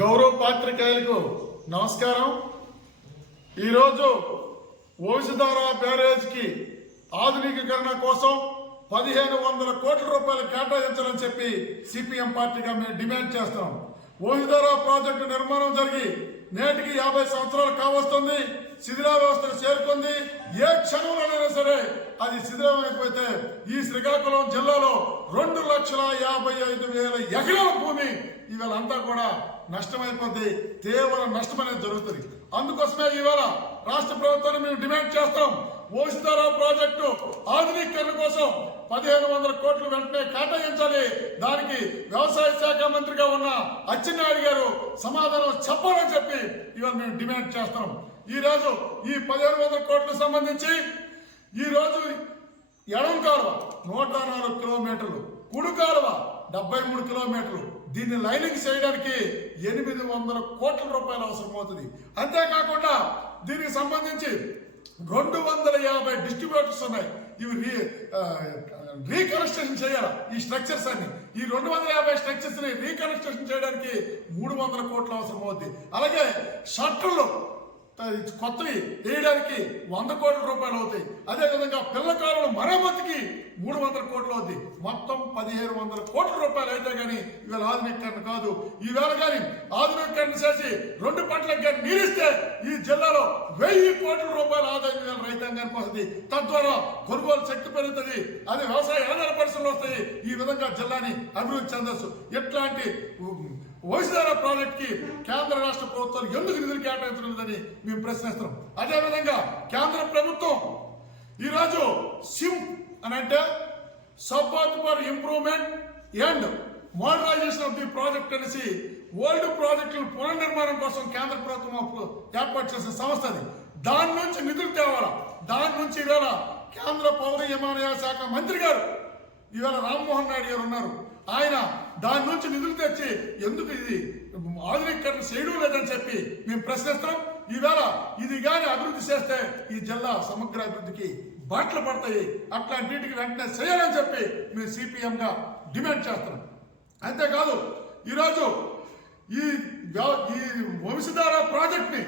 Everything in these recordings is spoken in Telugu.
గౌరవ పాత్రికేయులకు నమస్కారం. ఈరోజు వంశధార బ్యారేజ్కి ఆధునికీకరణ కోసం 1500 కోట్ల రూపాయలు కేటాయించాలని చెప్పి సిపిఎం పార్టీగా మేము డిమాండ్ చేస్తున్నాం. వంశధార ప్రాజెక్టు నిర్మాణం జరిగి నేటికి 50 సంవత్సరాలు కావస్తుంది. శిథిలా వ్యవస్థను చేరుకుంది. ఏ క్షణంలోనైనా సరే అది శిథిలమైపోతే ఈ శ్రీకాకుళం జిల్లాలో 2,55,000 ఎకరాల భూమి ఇవాళ అంతా కూడా నష్టమైపోద్ది. తీవ్ర నష్టం అనేది జరుగుతుంది. అందుకోసమే ఇవాళ రాష్ట్ర ప్రభుత్వాన్ని మేము డిమాండ్ చేస్తాం. వంశధార ప్రాజెక్టు ఆధునీకరణ కోసం 1500 కోట్లు వెంటనే కేటాయించాలి. దానికి వ్యవసాయ శాఖ మంత్రిగా ఉన్న అచ్చెన్నాయుడు గారు సమాధానం చెప్పాలని చెప్పి ఇవాళ మేము డిమాండ్ చేస్తాం. ఈ రోజు ఈ 1500 కోట్లకు సంబంధించి ఈ రోజు ఎడమ కాలువ 104 కిలోమీటర్లు, కుడి కాలువ 73 కిలోమీటర్లు. దీన్ని లైనింగ్ చేయడానికి 800 కోట్ల రూపాయలు అవసరం అవుతుంది. అంతేకాకుండా దీనికి సంబంధించి 250 డిస్ట్రిబ్యూటర్స్ ఉన్నాయి. ఇవి రీకన్స్ట్రక్షన్ చేయాలి. ఈ స్ట్రక్చర్స్ అన్ని ఈ 250 స్ట్రక్చర్స్ ని రీకన్స్ట్రక్షన్ చేయడానికి 300 కోట్ల అవసరం అవుతుంది. అలాగే షట్టర్లు కొత్తవి వేయడానికి 100 కోట్ల రూపాయలు అవుతాయి. అదేవిధంగా పిల్లకారుల మరమ్మతికి 300 కోట్లు అవుతాయి. మొత్తం 1500 కోట్ల రూపాయలు అయితే కానీ ఇవాళ ఆధునీకరణ కాదు. ఈవేళ కానీ ఆధునీకరణ చేసి 2 పంటలకు కానీ నీరిస్తే ఈ జిల్లాలో 1000 కోట్ల రూపాయల ఆదాయం ఇవాళ రైతాంగానికి వస్తుంది. తద్వారా కొనుగోలు శక్తి పెరుగుతుంది. అదే వ్యవసాయ ఆధార పరిశ్రమలు వస్తాయి. ఈ విధంగా జిల్లాని అభివృద్ధి చెందొచ్చు. ఇట్లాంటి వంశధార ప్రాజెక్ట్ కి కేంద్ర రాష్ట్ర ప్రభుత్వాలు ఎందుకు నిధులు కేటాయించలేదని మేము ప్రశ్నిస్తున్నాం. అదేవిధంగా కేంద్ర ప్రభుత్వం ఈరోజు సిమ్ అని అంటే support for improvement and modernisation of the project అనేసి ఓల్డ్ ప్రాజెక్టుల పునర్నిర్మాణం కోసం కేంద్ర ప్రభుత్వం ఏర్పాటు చేసిన సంస్థ అది. దాని నుంచి నిధులు తేవాలా. దాని నుంచి ఇవాళ కేంద్ర పౌర విమానయాన శాఖ మంత్రి గారు ఇవాళ రామ్మోహన్ నాయుడు గారు ఉన్నారు. ఆయన దాని నుంచి నిధులు తెచ్చి ఎందుకు ఇది ఆధునీకరణ చేయడం లేదని చెప్పి మేము ప్రశ్నిస్తాం. ఈవేళ ఇది కానీ అభివృద్ధి చేస్తే ఈ జిల్లా సమగ్ర అభివృద్ధికి బాటలు పడతాయి. అట్లాంటికి వెంటనే చేయాలని చెప్పి మేము సిపిఎంగా డిమాండ్ చేస్తున్నాం. అంతేకాదు ఈరోజు ఈ వంశధార ప్రాజెక్ట్ని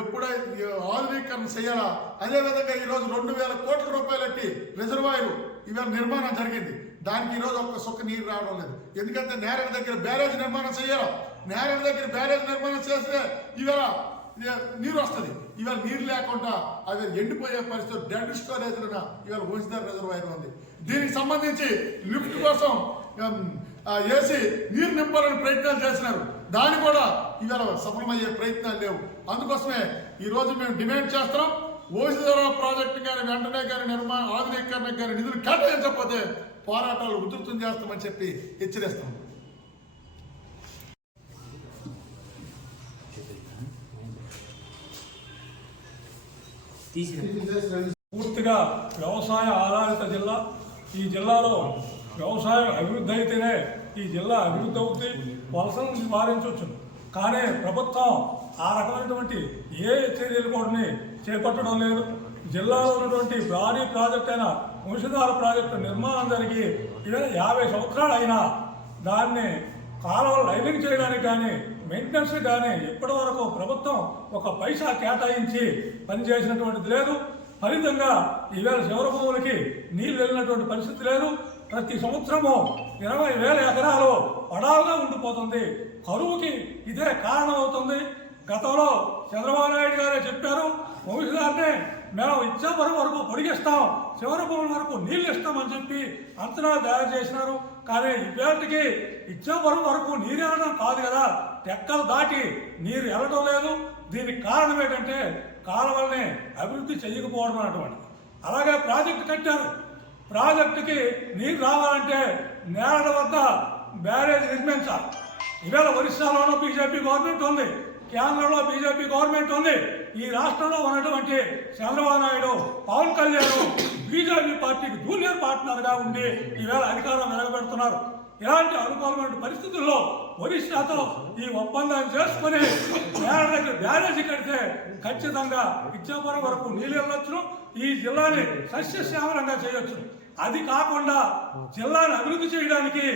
ఎప్పుడైతే ఆధునీకరణ చేయాలా. అదేవిధంగా ఈరోజు 2000 కోట్ల రూపాయలకి రిజర్వాయర్ ఇవాళ నిర్మాణం జరిగింది. దానికి ఈరోజు ఒక్క సుక్క నీరు రావడం లేదు. ఎందుకంటే నేరేడు దగ్గర బ్యారేజ్ నిర్మాణం చేయాలి. నేరేడు దగ్గర బ్యారేజ్ నిర్మాణం చేస్తే ఇవాళ నీరు వస్తుంది. ఇవాళ నీరు లేకుండా అవి ఎండిపోయే పరిస్థితి డెడ్ స్టోరేజ్లో ఇవాళ వంశధార రిజర్వాయర్ ఉంది. దీనికి సంబంధించి లిఫ్ట్ కోసం వేసి నీరు నింపాలని ప్రయత్నాలు చేసినారు. దాని కూడా ఇవాళ సఫలమయ్యే ప్రయత్నాలు లేవు. అందుకోసమే ఈరోజు మేము డిమాండ్ చేస్తున్నాం. వంశధార ప్రాజెక్టు కానీ వెంటనే కానీ ఆధునీకరణకు కానీ నిధులు కేటాయించకపోతే పోరాటాలు ఉధృతం చేస్తామని చెప్పి హెచ్చరిస్తాం. పూర్తిగా వ్యవసాయ ఆధారిత జిల్లా. ఈ జిల్లాలో వ్యవసాయం అభివృద్ధి అయితేనే ఈ జిల్లా అభివృద్ధి అవుతుంది. వలసలను నివారించవచ్చు. కానీ ప్రభుత్వం ఆ రకమైనటువంటి ఏ చర్యలు కూడా చేపట్టడం లేదు. జిల్లాలో ఉన్నటువంటి భారీ ప్రాజెక్ట్ అయిన వంశధార ప్రాజెక్టు నిర్మాణం జరిగి 50 సంవత్సరాలు అయినా దాన్ని కాలువలు లైనింగ్ చేయడానికి కానీ మెయింటెనెన్స్ కానీ ఇప్పటి వరకు ప్రభుత్వం ఒక పైసా కేటాయించి పనిచేసినటువంటిది లేదు. ఫలితంగా ఈవేళ శివర భూములకి నీళ్లు వెళ్ళినటువంటి పరిస్థితి లేదు. ప్రతి సంవత్సరము 20,000 ఎకరాలు పడావుగా ఉండిపోతుంది. కరువుకి ఇదే కారణం అవుతుంది. గతంలో చంద్రబాబు నాయుడు గారే చెప్పారు, వంశధారనే మేము ఇచ్చాపురం వరకు పొడిగిస్తాం, చివరి భూముల వరకు నీళ్లు ఇస్తామని చెప్పి అంచనాలు తయారు చేసినారు. కానీ ఇప్పటికి ఇచ్చాపురం వరకు నీరు వెళ్ళడం కాదు కదా, టెక్కలు దాటి నీరు వెళ్ళడం లేదు. దీనికి కారణం ఏంటంటే కాలువల్ని అభివృద్ధి చేయకపోవడం అన్నటువంటి. అలాగే ప్రాజెక్టు కట్టారు. ప్రాజెక్టుకి నీరు రావాలంటే నేరడ వద్ద బ్యారేజ్ నిర్మించాలి. ఇవాళ ఒరిస్సాలోనూ బీజేపీ గవర్నమెంట్ ఉంది, కేంద్రంలో బీజేపీ గవర్నమెంట్ ఉంది. ఈ రాష్ట్రంలో ఉన్నటువంటి చంద్రబాబు నాయుడు, పవన్ కళ్యాణ్ బీజేపీ పార్టీకి జూనియర్ పార్ట్నర్గా ఉండి ఈవేళ అధికారం వెలగబెడుతున్నారు. ఇలాంటి అనుకూలమైన పరిస్థితుల్లో ఒరిస్సాతో ఈ ఒప్పందం చేసుకుని బ్యారేజీ కడితే ఖచ్చితంగా ఇచ్చాపురం వరకు నీళ్ళు వెళ్ళొచ్చును, ఈ జిల్లాని సస్యశ్యామలంగా చేయొచ్చు. అది కాకుండా జిల్లాను అభివృద్ధి చేయడానికి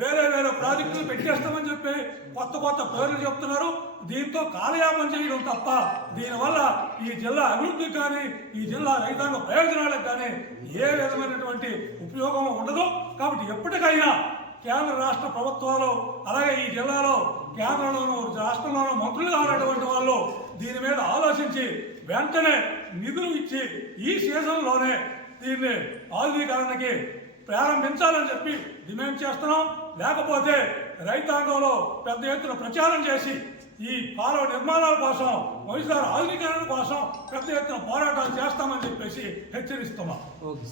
వేరే వేరే ప్రాజెక్టులు పెట్టేస్తామని చెప్పి కొత్త పేర్లు చెప్తున్నారు. దీంతో కాలయాపన చేయడం తప్ప దీనివల్ల ఈ జిల్లా అభివృద్ధికి కానీ ఈ జిల్లా రైతాంగ ప్రయోజనాలకు కానీ ఏ విధమైనటువంటి ఉపయోగం ఉండదు. కాబట్టి ఎప్పటికైనా కేంద్ర రాష్ట్ర ప్రభుత్వాలు అలాగే ఈ జిల్లాలో కేంద్రంలోనూ రాష్ట్రంలోనూ మంత్రులుగా ఉన్నటువంటి వాళ్ళు దీని మీద ఆలోచించి వెంటనే నిధులు ఇచ్చి ఈ సీజన్లోనే దీన్ని ఆధునీకరణకి ప్రారంభించాలని చెప్పి డిమాండ్ చేస్తున్నాం. లేకపోతే రైతాంగంలో పెద్ద ఎత్తున ప్రచారం చేసి ఈ కాలువ నిర్మాణాల కోసం మహిళల ఆధునీకరణ కోసం పెద్ద ఎత్తున పోరాటాలు చేస్తామని చెప్పేసి హెచ్చరిస్తున్నాం. ఓకే.